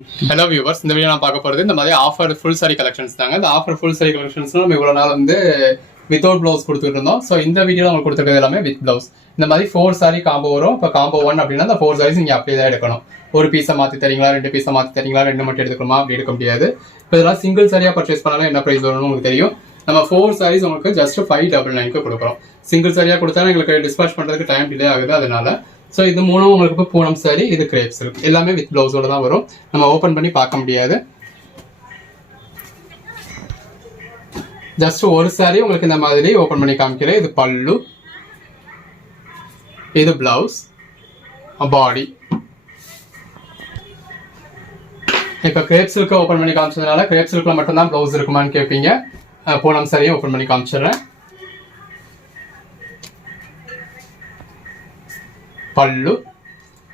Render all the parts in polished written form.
Hello viewers, இந்த video நான் பார்க்க போகிறது இந்த மாதிரி ஆஃபர் ஃபுல் சாரி கலெக்ஷன்ஸ் தாங்க. இந்த ஆஃபர் ஃபுல் சாரி கலெக்ஷன்ஸ் நம்ம இவ்வளோ நாள் வந்து வித்தவுட் ப்ளவுஸ் கொடுத்துட்டு இருந்தோம். ஸோ இந்த வீடியோவில் உங்களுக்கு கொடுத்துருக்கிறது எல்லாமே வித் ப்ளவுஸ். இந்த மாதிரி 4 சாரி காம்போ வரும். இப்போ காம்போ 1 அப்படின்னா அந்த 4 சாரீஸ் நீங்கள் அப்படியே தான் எடுக்கணும். ஒரு பீஸை மாற்றி தரீங்களா, 2 பீஸை மாற்றி தரீங்களா, 2 மட்டும் எடுத்துக்கணுமா, அப்படி எடுக்க முடியாது. இப்போ இதெல்லாம் சிங்கிள் சாரியாக பர்ச்சேஸ் பண்ணாலும் என்ன ப்ரைஸ் வரும்னு உங்களுக்கு தெரியும். நம்ம 4 சாரீஸ் உங்களுக்கு ஜஸ்ட் 599 கொடுக்குறோம். சிங்கிள் சாரியாக கொடுத்தா எங்களுக்கு டிஸ்பேச் பண்ணுறதுக்கு டைம் டிலே ஆகுது. அதனால ஸோ இது மூணும் உங்களுக்கு இப்போ பூனம் சாரி, இது கிரேப் சில்க், எல்லாமே வித் ப்ளவுஸோட தான் வரும். நம்ம ஓப்பன் பண்ணி பார்க்க முடியாது. ஜஸ்ட் ஒரு சாரி உங்களுக்கு இந்த மாதிரி ஓப்பன் பண்ணி காமிக்கிறேன். இது பல்லு, இது பிளவுஸ், பாடி. இப்போ கிரேப் சில்க் ஓப்பன் பண்ணி காமிச்சதுனால கிரேப் சில்க்ல மட்டும்தான் பிளவுஸ் இருக்குமான்னு கேட்பீங்க. பூனம் சாரியை ஓப்பன் பண்ணி காமிச்சிடுறேன். பல்லு,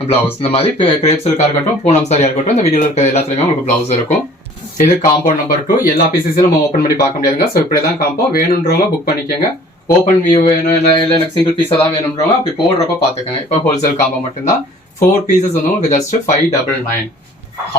பிளவுஸ். இந்த மாதிரி கிரேப் சில்கா இருக்கட்டும், பூனம் சாரியா இருக்கட்டும், இந்த வீடியோல இருக்க எல்லாத்துலயுமே உங்களுக்கு பிளவுஸ் இருக்கும். இது காம்போ நம்பர் 2. எல்லா பீசஸையும் நம்ம ஓப்பன் பண்ணி பார்க்க முடியாதுங்க. ஸோ இப்படிதான் காம்போ. வேணுன்றவங்க புக் பண்ணிக்கோங்க. ஓப்பன் வியூ வேணும் இல்லை எனக்கு சிங்கிள் பீஸா தான் வேணுன்றவங்க அப்படி போடுறப்ப பார்த்துக்கோங்க. இப்போ ஹோல்சேல் காம்போ மட்டும்தான். 4 பீசஸ் வந்து உங்களுக்கு just 599.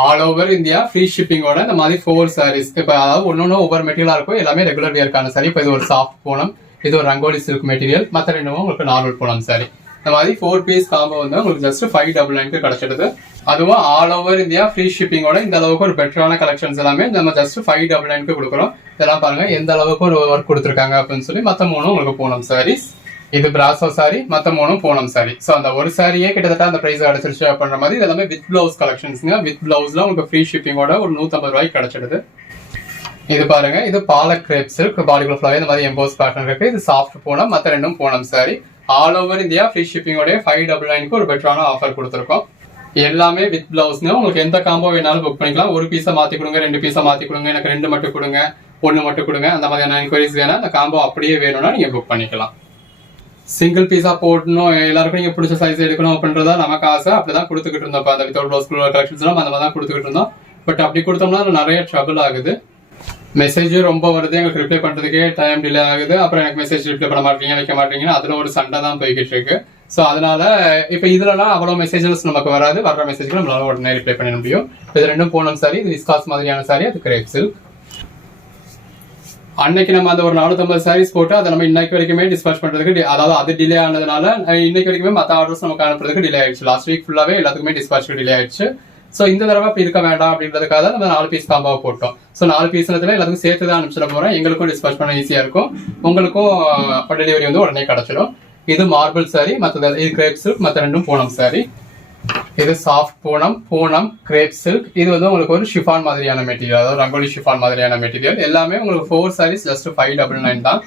All over India free ஷிப்பிங்கோட இந்த மாதிரி 4 சாரீஸ். இப்போ அதாவது ஒன்னொன்னு ஒவ்வொரு மெட்டீரியலா இருக்கும். எல்லாமே ரெகுலர் வியர்க்கான சாரி. இப்போ இது ஒரு சாஃப்ட் பூனம், இது ஒரு ரங்கோலி சில்க் மெட்டீரியல், மற்ற ரெண்டும் உங்களுக்கு நார்மல் பூனம் சாரி. இந்த மாதிரி 4 பீஸ் காம்போ வந்து உங்களுக்கு ஜஸ்ட் 599 கிடைச்சிடுது. அதுவும் ஆல் ஓவர் இந்தியா ஃப்ரீ ஷிப்பிங்கோட இந்த அளவுக்கு ஒரு பெட்டரான கலெக்ஷன்ஸ் எல்லாமே நம்ம ஜஸ்ட் 599 கொடுக்குறோம். இதெல்லாம் பாருங்க எந்த அளவுக்கு ஒரு ஒர்க் கொடுத்துருக்காங்க அப்படின்னு சொல்லி. மற்ற மூணும் உங்களுக்கு பூனம் சாரீஸ். இது பிராசோ சாரி, மற்ற மூணும் பூனம் சாரி. ஸோ அந்த ஒரு சாரியே கிட்டத்தட்ட அந்த பிரைஸ் கிடைச்சிருச்சு அப்படின்ற மாதிரி இதெல்லாமே வித் பிளவுஸ் கலெக்ஷன்ஸ்ங்க. வித் பிளவுஸ்ல உங்களுக்கு ஃப்ரீ ஷிப்பிங்கோட ஒரு 150 ரூபாய்க்கு கிடைச்சிடுது. இது பாருங்க, இது பாலக் கிரேப் சில்க், பாலிகுலர் ஃபிளவர், இந்த மாதிரி எம்போஸ் பேட்டர்ன் இருக்கு. இது சாஃப்ட் பூனம், மற்ற ரெண்டும் Poonam sari. All over India free ஷிப்பிங்கோட 599 ஒரு பெட்டரான ஆஃபர் கொடுத்துருக்கோம். எல்லாமே வித் பிளவுஸ்ங்க. உங்களுக்கு எந்த காம்போ வேணாலும் புக் பண்ணிக்கலாம். ஒரு பீஸை மாத்தி கொடுங்க, 2 பீஸை மாத்தி கொடுங்க, எனக்கு 2 மட்டும் கொடுங்க, 1 மட்டும் கொடுங்க, அந்த மாதிரியான என்கொயரிஸ் வேணா அந்த காம்போ அப்படியே வேணும்னா நீங்க புக் பண்ணிக்கலாம். சிங்கிள் பீஸா போடணும், எல்லாருக்கும் நீங்க பிடிச்ச சைஸ் எடுக்கணும் அப்படின்றதா நமக்கு ஆசை. அப்படிதான் கொடுத்துக்கிட்டு இருந்தோம். அந்த வித்தவுட் பிளவுஸ் கலெக்ஷன்ஸ் எல்லாம் அந்த மாதிரி தான் கொடுத்துக்கிட்டு இருந்தோம். பட் அப்படி கொடுத்தோம்னா நிறைய ட்ரபிள் ஆகுது. மெசேஜும் ரொம்ப வருது, எங்களுக்கு ரிப்ளை பண்றதுக்கே டைம் டிலே ஆகுது. அப்புறம் எனக்கு மெசேஜ் ரிப்ளை பண்ண மாட்டீங்க, வைக்க மாட்டீங்கன்னா அதுல ஒரு சண்டை தான் போய்கிட்டு இருக்கு. ஸோ அதனால இப்ப இதுலலாம் அவ்வளவு மெசேஜஸ் நமக்கு வராது. வர்ற மெசேஜ்க்கு நம்மளால உடனே ரிப்ளை பண்ண முடியும். இது ரெண்டும் பூனம் சாரி, இது விஸ்காஸ் மாதிரியான சாரி, அது கிரேப் சில்க். அன்னைக்கு நம்ம அந்த ஒரு 450 சாரீஸ் போட்டு அதை நம்ம இன்னைக்கு வரைக்குமே டிஸ்பேச் பண்றதுக்கு, அதாவது அது டிலே ஆனதுனால இன்னைக்கு வரைக்குமே மற்ற ஆர்டர்ஸ் நமக்கு அனுப்புறதுக்கு டிலே ஆயிடுச்சு. லாஸ்ட் வீக் ஃபுல்லாவே எல்லாத்துக்குமே டிஸ்பேச் டிலே ஆயிடுச்சு. ஸோ இந்த தடவை அப்படி இருக்க வேண்டாம் அப்படின்றதுக்காக நம்ம 4 பீஸ் காம்பாவை போட்டோம். ஸோ 4 பீஸ் எல்லாத்துக்கும் சேர்த்து தான் அனுப்பிச்சிட போறேன். எங்களுக்கும் டிஸ்பேச் பண்ண ஈஸியா இருக்கும், உங்களுக்கும் டெலிவரி வந்து உடனே கிடைச்சிடும். இது மார்பிள் சாரி, மற்ற இது கிரேப் சில்க், மற்ற ரெண்டும் பூனம் சாரி. இது soft Poonam, Poonam grape silk. இது வந்து உங்களுக்கு ஒரு ஷிஃபான் மாதிரியான மெட்டீரியல், அதாவது ரங்கோலி ஷிஃபான் மாதிரியான மெட்டீரியல். எல்லாமே உங்களுக்கு 4 சாரீஸ் ஜஸ்ட் 599 தான்.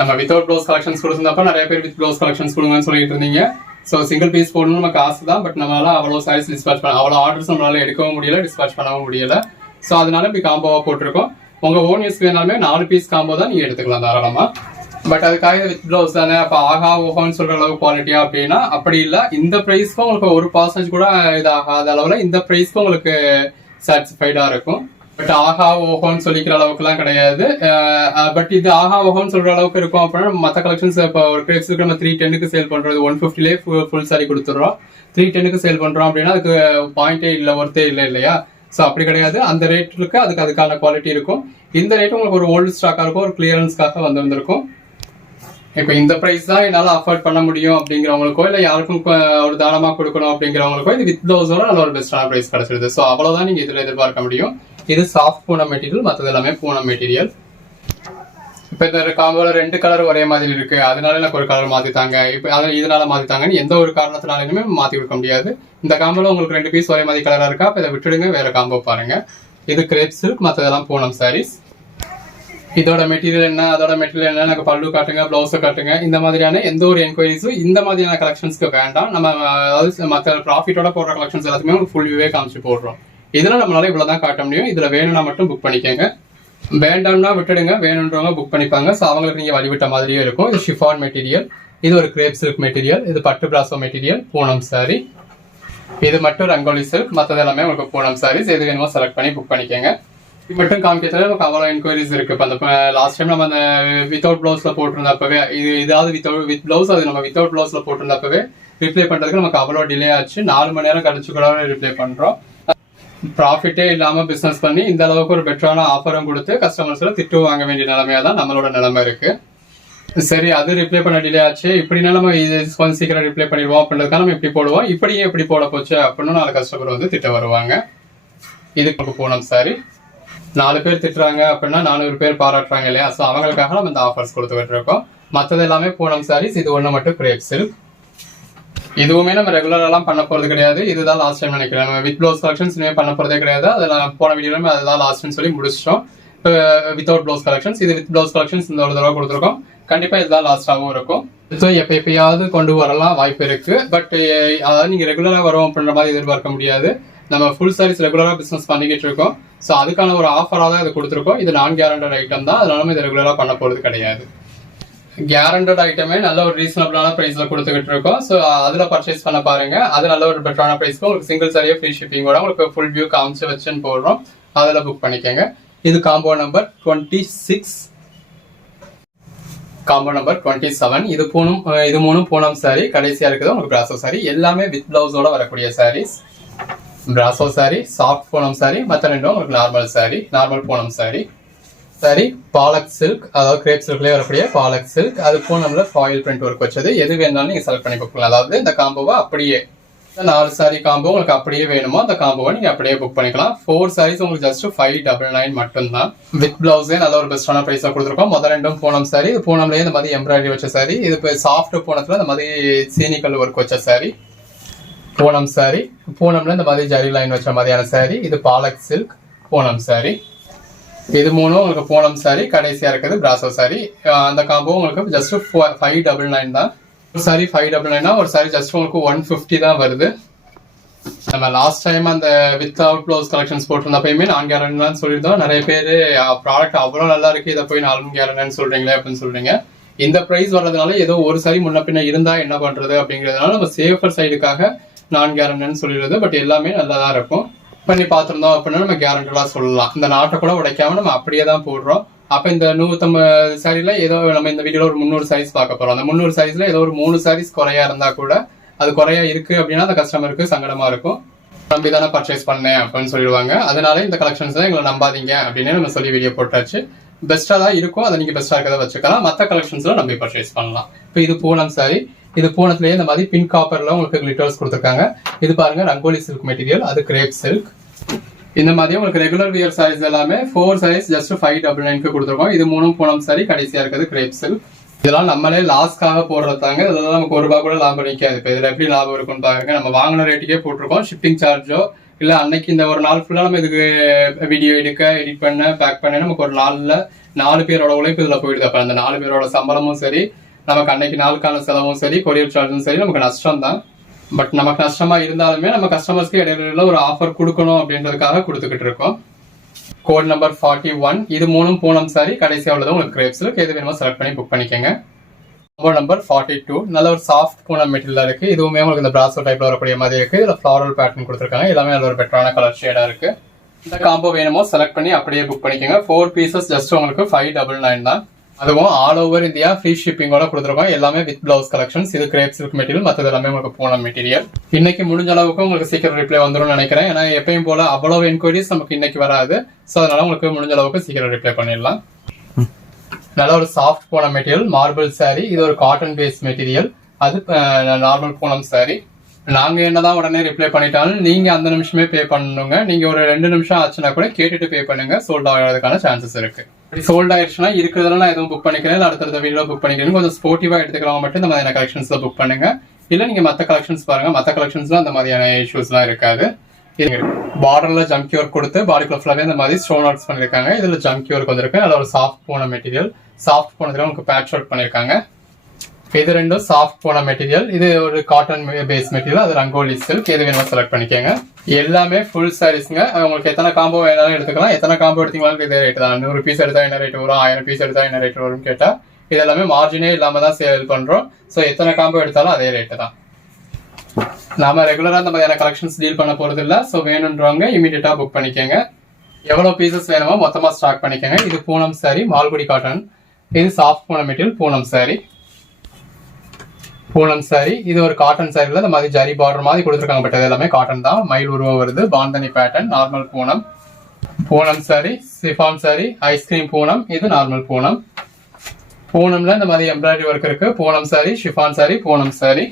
நம்ம வித்தவுட் ப்ளவுஸ் கலெக்ஷன்ஸ் கொடுத்தப்ப நிறைய பேர் வித் ப்ளவுஸ் கலெக்ஷன்ஸ் கொடுங்கன்னு சொல்லிட்டு இருந்தீங்க. ஸோ சிங்கிள் பீஸ் போடணும்னு நமக்கு ஆசை தான். பட் நம்மளால அவ்வளோ சாரீஸ் டிஸ்பேச் பண்ண, அவ்வளோ ஆர்டர்ஸ் நம்மளால எடுக்கவும் முடியல, டிஸ்பேச் பண்ணவும் முடியல. ஸோ அதனால இப்படி காம்போவா போட்டிருக்கோம். உங்க ஓன் யூஸ் வேணாலுமே 4 பீஸ் காம்போ தான் நீங்க எடுத்துக்கலாம் தாராளமா. பட் அதுக்காக வித் பிளவுஸ் தானே, அப்ப ஆகா ஓஹோன்னு சொல்ற அளவு குவாலிட்டியா அப்படின்னா அப்படி இல்லை. இந்த பிரைஸ்க்கு உங்களுக்கு 1% கூட இது ஆகாத அளவுல இந்த பிரைஸ்க்கு உங்களுக்கு சாட்டிஸ்ஃபைடா இருக்கும். பட் ஆஹா ஓஹோன்னு சொல்லிக்கிற அளவுக்கு எல்லாம் கிடையாது. பட் இது ஆஹா ஓஹோன்னு சொல்ற அளவுக்கு இருக்கும் அப்படின்னா மற்ற கலெக்ஷன்ஸ் இப்போ ஒரு கிரேப்ஸ் நம்ம 310க்கு சேல் பண்றது, 150லேயே ஃபுல் சாரி கொடுத்துடுறோம். 310க்கு சேல் பண்றோம் அப்படின்னா அதுக்கு பாயிண்டே இல்லை, ஒர்த்தே இல்லை இல்லையா? ஸோ அப்படி கிடையாது. அந்த ரேட்டுக்கு அதுக்கான குவாலிட்டி இருக்கும். இந்த ரேட்டு உங்களுக்கு ஒரு ஓல்டு ஸ்டாக்கா இருக்கும், ஒரு கிளியரன்ஸ்க்காக வந்திருக்கும். இப்போ இந்த பிரைஸ் தான் என்னால் அஃபோர்ட் பண்ண முடியும் அப்படிங்கிறவங்களுக்கோ, இல்லை யாருக்கும் ஒரு தானமாக கொடுக்கணும் அப்படிங்கிறவங்களுக்கோ இது வித் பிளவுஸோட நல்ல ஒரு பெஸ்டான பிரைஸ் கிடைச்சிருது. ஸோ அவ்வளோதான் நீங்கள் இதில் எதிர்பார்க்க முடியும். இது சாஃப்ட் பூனம் மெட்டீரியல், மற்றது எல்லாமே பூனம் மெட்டீரியல். இப்போ இந்த காம்போல 2 கலர் ஒரே மாதிரி இருக்கு, அதனால எனக்கு ஒரு கலர் மாத்தித்தாங்க, இப்போ இதனால மாத்தித்தாங்கன்னு எந்த ஒரு காரணத்தினாலுமே மாற்றி கொடுக்க முடியாது. இந்த காம்போல உங்களுக்கு 2 பீஸ் ஒரே மாதிரி கலராக இருக்கா, இப்போ இதை விட்டுடுங்க, வேற காம்போ பாருங்க. இது கிரேப் சில்க், மற்றதெல்லாம் பூனம் சாரீஸ். இதோட மெட்டீரியல் என்ன, அதோட மெட்டீரியல் என்ன, எனக்கு பல்லு காட்டுங்க, பிளவுஸை காட்டுங்க, இந்த மாதிரியான எந்த ஒரு என்கொயரிஸும் இந்த மாதிரியான கலெக்ஷன்ஸ்க்கு வேண்டாம். நம்ம அதாவது மற்ற ப்ராஃபிட்டோட போடுற கலெக்ஷன்ஸ் எல்லாத்துக்குமே உங்களுக்கு ஃபுல் வியூவே காமிச்சு போடுறோம். இதுல நம்மளால இவ்வளவுதான் காட்ட முடியும். இதுல வேணும்னா மட்டும் புக் பண்ணிக்கோங்க, வேண்டாம்னா விட்டுடுங்க. வேணுன்றவங்க புக் பண்ணிப்பாங்க. ஸோ அவங்களுக்கு நீங்க வழிவிட்ட மாதிரியே இருக்கும். இது ஷிஃபான் மெட்டீரியல், இது ஒரு கிரேப் சில்க் மெட்டீரியல், இது பட்டு பிராசோ மெட்டீரியல், பூனம் சாரி. இது மட்டும் ரங்கோலி சில்க், மற்றது எல்லாமே உங்களுக்கு பூனம் சாரீஸ். எது வேணுமோ செலக்ட் பண்ணி புக் பண்ணிக்கோங்க. இது மட்டும் காமிக்கிறதுல நமக்கு அவ்வளோ என்கொயரிஸ் இருக்கு. இப்போ அந்த லாஸ்ட் டைம் நம்ம அந்த வித்தவுட் பிளவுஸ்ல போட்டிருந்தப்பவே இதாவது வித் பிளவுஸ், அது நம்ம வித்தவுட் பிளவுஸ்ல போட்டிருந்தப்பவே ரிப்ளை பண்றதுக்கு நமக்கு அவ்வளோ டிலே ஆச்சு. 4 மணி நேரம் கழிச்சு கூட ரிப்ளை பண்றோம். ப்ராஃபிட்டே இல்லாம பிசினஸ் பண்ணி இந்த அளவுக்கு ஒரு பெட்டரான ஆஃபரும் கொடுத்து கஸ்டமர்ஸ்ல திட்டு வாங்க வேண்டிய நிலைமையா தான் நம்மளோட நிலைமை இருக்கு. சரி, அது ரிப்ளை பண்ண டிலே ஆச்சு, இப்படின்னா நம்ம இது கொஞ்சம் சீக்கிரம் ரிப்ளை பண்ணிடுவோம் அப்படின்றதுக்காக நம்ம இப்படி போடுவோம். இப்படியே எப்படி போட போச்சு அப்படின்னு 4 கஸ்டமர் வந்து திட்ட வருவாங்க. இதுக்கு பூனம் சாரி 4 பேர் திட்டுறாங்க அப்படின்னா 400 பேர் பாராட்டுறாங்க இல்லையா? ஸோ அவங்களுக்காக நம்ம இந்த ஆஃபர்ஸ் கொடுத்துக்கிட்டு இருக்கோம். மற்றது எல்லாமே பூனம் சாரீஸ். இது ஒன்று மட்டும் கிரேப் சில்க். இதுவுமே நம்ம ரெகுலரெல்லாம் பண்ண போறது கிடையாது. இதுதான் லாஸ்ட் டைம் நினைக்கிறேன். நம்ம வித் ப்ளவுஸ் கலெக்ஷன்ஸ் இனிமே பண்ண போறதே கிடையாது. அதை நான் போன வீடியோலுமே அதுதான் லாஸ்ட்னு சொல்லி முடிச்சிட்டோம். வித்தவுட் ப்ளவுஸ் கலெக்ஷன்ஸ், இது வித் ப்ளவுஸ் கலெக்ஷன்ஸ் இந்த ஒரு தடவை கொடுத்துருக்கோம். கண்டிப்பா இதுதான் லாஸ்டாகவும் இருக்கும். ஸோ எப்பயாவது கொண்டு வரலாம் வாய்ப்பு இருக்கு. பட் அதாவது நீங்க ரெகுலரா வரும் அப்படின்ற மாதிரி எதிர்பார்க்க முடியாது. நம்ம ஃபுல் சாரீஸ் ரெகுலரா பிசினஸ் பண்ணிக்கிட்டு இருக்கோம். ஸோ அதுக்கான ஒரு ஆஃபராக தான் இது கொடுத்துருக்கோம். இது நான் கேரண்டட் ஐட்டம் தான், அதனால இது ரெகுலரா பண்ண போறது கிடையாது. கேரண்டட் ஐட்டமே நல்ல ஒரு ரீசனபிளான பிரைஸ்ல கொடுத்துக்கிட்டு இருக்கோம். ஸோ அதுல பர்ச்சேஸ் பண்ண பாருங்க. அது நல்ல ஒரு பெட்டரான பிரைஸ்க்கு உங்களுக்கு சிங்கிள் சாரியே ஃப்ரீ ஷிப்பிங்கோட உங்களுக்கு ஃபுல் வியூ காமிச்சு வச்சுன்னு போடுறோம். அதில் புக் பண்ணிக்கோங்க. இது காம்போ நம்பர் 26, காம்போ நம்பர் 27. இது மூணும் பூனம் சாரி. கடைசியா இருக்குது உங்களுக்கு பிராசோ சாரி. எல்லாமே வித் பிளவுஸோட வரக்கூடிய சாரீஸ். பிராசோ சாரி, சாஃப்ட் பூனம் சாரி, மற்ற ரெண்டும் உங்களுக்கு நார்மல் சாரி, நார்மல் பூனம் சாரி. சாரி பாலக் சில்க், அதாவது கிரேப் சில்க்லேயே வரக்கூடிய பாலக் சில்க். அது பூனம்ல ஃபாயில் பிரிண்ட் ஒர்க் வச்சது. எது வேணாலும் நீங்க செலக்ட் பண்ணி புக் பண்ணலாம். அதாவது இந்த காம்போவை அப்படியே 4 சாரி காம்போ உங்களுக்கு அப்படியே வேணுமோ அந்த காம்போவை நீங்க அப்படியே புக் பண்ணிக்கலாம். 4 சாரீஸ் உங்களுக்கு ஜஸ்ட் 599 மட்டும்தான். வித் பிளவுஸே நல்ல ஒரு பெஸ்டான பிரைஸா கொடுத்துருக்கோம். முதல் ரெண்டும் பூனம் சாரி. இது பூனம்லயே இந்த மாதிரி எம்ப்ராய்டரி வச்ச சாரி. இது சாஃப்ட் பூனத்துல இந்த மாதிரி சீனிக்கல் ஒர்க் வச்ச சாரி பூனம் சாரி. பூனம்ல இந்த மாதிரி ஜரி லைன் வச்ச மாதிரியான சாரி. இது பாலக் சில்க் பூனம் சாரி. இது மூணும் உங்களுக்கு பூனம் சாரி. கடைசியா இருக்குது பிராசோ சாரி. அந்த காம்போ உங்களுக்கு ஜஸ்ட் 599 தான். ஒரு சாரி 599, ஒரு சாரி ஜஸ்ட் உங்களுக்கு 150 தான் வருது. நம்ம லாஸ்ட் டைம் அந்த வித்தவுட் ப்ளவுஸ் கலெக்ஷன்ஸ் போட்டிருந்தப்பயுமே நான் கேரண்டி சொல்லியிருந்தோம். நிறைய பேர் ப்ராடக்ட் அவ்வளோ நல்லா இருக்கு, இதை போய் நான் கேரண்டின்னு சொல்றீங்களே அப்படின்னு சொல்றீங்க. இந்த பிரைஸ் வர்றதுனால ஏதோ ஒரு சாரி முன்ன பின்ன இருந்தா என்ன பண்றது அப்படிங்கிறதுனால நம்ம சேஃபர் சைடுக்காக நான் கேரண்டின்னு சொல்லிடுறது. பட் எல்லாமே நல்லா தான் இருக்கும். பண்ணி பார்த்துருந்தோம் அப்படின்னா நம்ம கேரண்டடா சொல்லலாம். இந்த நாட்டை கூட உடைக்காம நம்ம அப்படியே தான் போடுறோம். அப்ப இந்த 150 சாரில ஏதோ நம்ம இந்த வீடியோல ஒரு 300 சாரீஸ் பார்க்க போறோம். அந்த 300 சாரீஸ்ல ஏதோ ஒரு 3 சாரீஸ் குறையா இருந்தா கூட அது குறையா இருக்கு அப்படின்னா அந்த கஸ்டமருக்கு சங்கடமா இருக்கும். நம்பி தானே பர்ச்சேஸ் பண்ணேன் அப்படின்னு சொல்லிடுவாங்க. அதனால இந்த கலெக்ஷன்ஸ் எங்களை நம்பாதீங்க அப்படின்னு நம்ம சொல்லி வீடியோ போட்டாச்சு. பெஸ்டா தான் இருக்கும். அதை நீங்க பெஸ்டா இருக்கிறத வச்சுக்கலாம். மற்ற கலெக்ஷன்ஸ்ல நம்பி பர்ச்சேஸ் பண்ணலாம். இப்போ இது பூனம் சாரி. இது பூனத்திலேயே இந்த மாதிரி பிங்க் காப்பர்ல உங்களுக்கு கிளிட்டர்ஸ் கொடுத்துருக்காங்க. இது பாருங்க ரங்கோலி சில்க் மெட்டீரியல். அது கிரேப் சில்க். இந்த மாதிரி உங்களுக்கு ரெகுலர் வியர் சாரீஸ் எல்லாமே 4 சாரீஸ் ஜஸ்ட் 599 கொடுத்துருக்கோம். இது மூணும் பூனம் சாரி. கடைசியா இருக்கிறது கிரேப் சில்க். இதெல்லாம் நம்மளே லாஸ்க்காக போடுறதாங்க. இதெல்லாம் நமக்கு ₹1 கூட லாபம் நிற்காது. இப்போ இதுல எப்படி லாபம் இருக்குன்னு பாருங்க. நம்ம வாங்கின ரேட்டுக்கே போட்டிருக்கோம். ஷிப்பிங் சார்ஜோ இல்ல அன்னைக்கு இந்த ஒரு நாள் ஃபுல்லா நம்ம இதுக்கு வீடியோ எடுக்க, எடிட் பண்ண, பேக் பண்ண நமக்கு ஒரு நாள்ல 4 பேரோட உழைப்பு இதுல போயிடுது. அப்ப அந்த 4 பேரோட சம்பளமும் சரி, நமக்கு அன்னைக்கு நாளுக்கான செலவும் சரி, கொரியர் சார்ஜும் சரி, நமக்கு நஷ்டம் தான். பட் நமக்கு நஷ்டமா இருந்தாலுமே நம்ம கஸ்டமர்ஸ்க்கு இடையில ஒரு ஆஃபர் கொடுக்கணும் அப்படின்றதுக்காக கொடுத்துக்கிட்டு இருக்கோம். Code number 41. இது மூணும் பூனம் சாரி. கடைசியா உள்ளது உங்களுக்கு கிரேப் சில்க். எது வேணுமோ செலக்ட் பண்ணி புக் பண்ணிக்கோங்க. Code number 42. நல்ல ஒரு சாஃப்ட் பூனம் மெட்டீரியல் இருக்கு. இதுவுமே உங்களுக்கு இந்த பிராசோ டைப்ல வரக்கூடிய மாதிரி இருக்கு. இதுல ஃபிளாரல் பேட்டர்ன் கொடுத்துருக்காங்க. எல்லாமே நல்ல ஒரு பெட்டரான கலர் ஷேடா இருக்கு. இந்த காம்போ வேணுமோ செலக்ட் பண்ணி அப்படியே புக் பண்ணிக்கோங்க. 4 பீசஸ் ஜஸ்ட் உங்களுக்கு 599 தான். அதுவும் ஆல் ஓவர் இந்தியா ஃப்ரீ ஷிப்பிங்கோட கொடுத்துருக்கோம். எல்லாமே வித் பிளவுஸ் கலெக்ஷன்ஸ். இது கிரேப் சில்க் மெட்டீரியல். மற்றது எல்லாமே உங்களுக்கு பூனம் மெட்டீரியல். இன்னைக்கு முடிஞ்ச அளவுக்கு உங்களுக்கு சீக்கிரம் ரிப்ளை வந்துடும் நினைக்கிறேன். ஏன்னா எப்பயும் போல அவ்வளவு என்கொயரிஸ் நமக்கு இன்னைக்கு வராது. ஸோ அதனால உங்களுக்கு முடிஞ்ச அளவுக்கு சீக்கிரம் ரிப்ளை பண்ணிடலாம். நல்ல ஒரு soft Poonam material marble sorry. இது ஒரு காட்டன் பேஸ் மெட்டீரியல். அது நார்மல் பூனம் சாரி. நாங்க என்னதான் உடனே ரிப்ளை பண்ணிட்டாலும் நீங்க அந்த நிமிஷமே பே பண்ணணுங்க. நீங்க ஒரு 2 நிமிஷம் ஆச்சுன்னா கூட கேட்டுட்டு பே பண்ணுங்க. சோல்ட் ஆகிறதுக்கான சான்சஸ் இருக்கு. சோல்ட் ஆயிடுச்சுன்னா இருக்கிறதுல நான் எதுவும் புக் பண்ணிக்கிறேன், இல்லை அடுத்த வீடியோ புக் பண்ணிக்கிறேன். கொஞ்சம் ஸ்போர்ட்டிவா எடுத்துக்கலாம் மட்டும் இந்த மாதிரியான கலெக்ஷன்ஸ்ல புக் பண்ணுங்க. இல்ல நீங்க மற்ற கலெக்ஷன்ஸ் பாருங்க. மற்ற கலெக்ஷன்ஸ்ல அந்த மாதிரியான இஷ்யூஸ் எல்லாம் இருக்காது. பார்டர்ல ஜம்கி ஒர்க் கொடுத்து பாடிக்குள்ள ஃபுல்லாவே இந்த மாதிரி ஸ்டோன் ஒர்க்ஸ் பண்ணிருக்காங்க. இதுல ஜம்கி ஒர்க் வந்திருக்கு. அதில் ஒரு சாஃப்ட் பூனம் மெட்டீரியல். சாஃப்ட் பூனத்துல உங்களுக்கு பேட்ச் ஒர்க் பண்ணிருக்காங்க. இது ரெண்டும் சாஃப்ட் பூனம் மெட்டீரியல். இது ஒரு காட்டன் பேஸ் மெட்டீரியல். அது ரங்கோலி சில்க். எது வேணுமோ செலக்ட் பண்ணிக்கோங்க. எல்லாமே ஃபுல் சாரீஸ்ங்க. உங்களுக்கு எத்தனை காம்போ வேணாலும் எடுத்துக்கலாம். எத்தனை காம்போ எடுத்தீங்களாலும் இதே ரேட் தான். 100 பீஸ் எடுத்தா என்ன ரேட் வரும், 1000 பீஸ் எடுத்தா என்ன ரேட் வரும்னு கேட்டா இது எல்லாமே மார்ஜினே இல்லாம தான் சேல் பண்றோம். ஸோ எத்தனை காம்போ எடுத்தாலும் அதே ரேட்டு தான். நாம ரெகுலரா இந்த மாதிரியான கலெக்ஷன்ஸ் டீல் பண்ண போறது இல்ல. ஸோ வேணுன்றவங்க இமீடியட்டா புக் பண்ணிக்கோங்க. எவ்வளவு பீசஸ் வேணுமோ மொத்தமா ஸ்டாக் பண்ணிக்கோங்க. இது பூனம் சாரி மால்குடி காட்டன். இது soft Poonam material Poonam sorry. Poonam sorry, இது ஒரு காட்டன் சாரில இந்த மாதிரி ஜரி பார்டர் மாதிரி கொடுத்துருக்காங்க. பட் இது எல்லாமே காட்டன் தான். மயில் உருவம் வருது. Bandhani pattern, normal Poonam. Poonam sorry, chiffon sorry, ice cream Poonam, இது நார்மல் பூனம். பூனம்ல இந்த மாதிரி எம்ப்ராய்டரி ஒர்க் இருக்கு. Poonam sorry, chiffon sorry, Poonam sorry,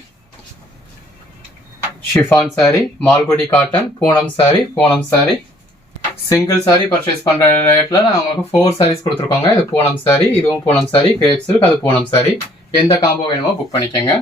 chiffon sorry, Malgudi cotton, Poonam sorry, Poonam sorry. Single sorry purchase பண்ற ரேட்ல நான் உங்களுக்கு 4 சாரீஸ் கொடுத்துருக்கோங்க. இது பூனம் சாரி, இதுவும் பூனம் சாரி, கிரேப் சில்க், அது பூனம் சாரி. எந்த காம்போ வேணுமோ புக் பண்ணிக்கோங்க.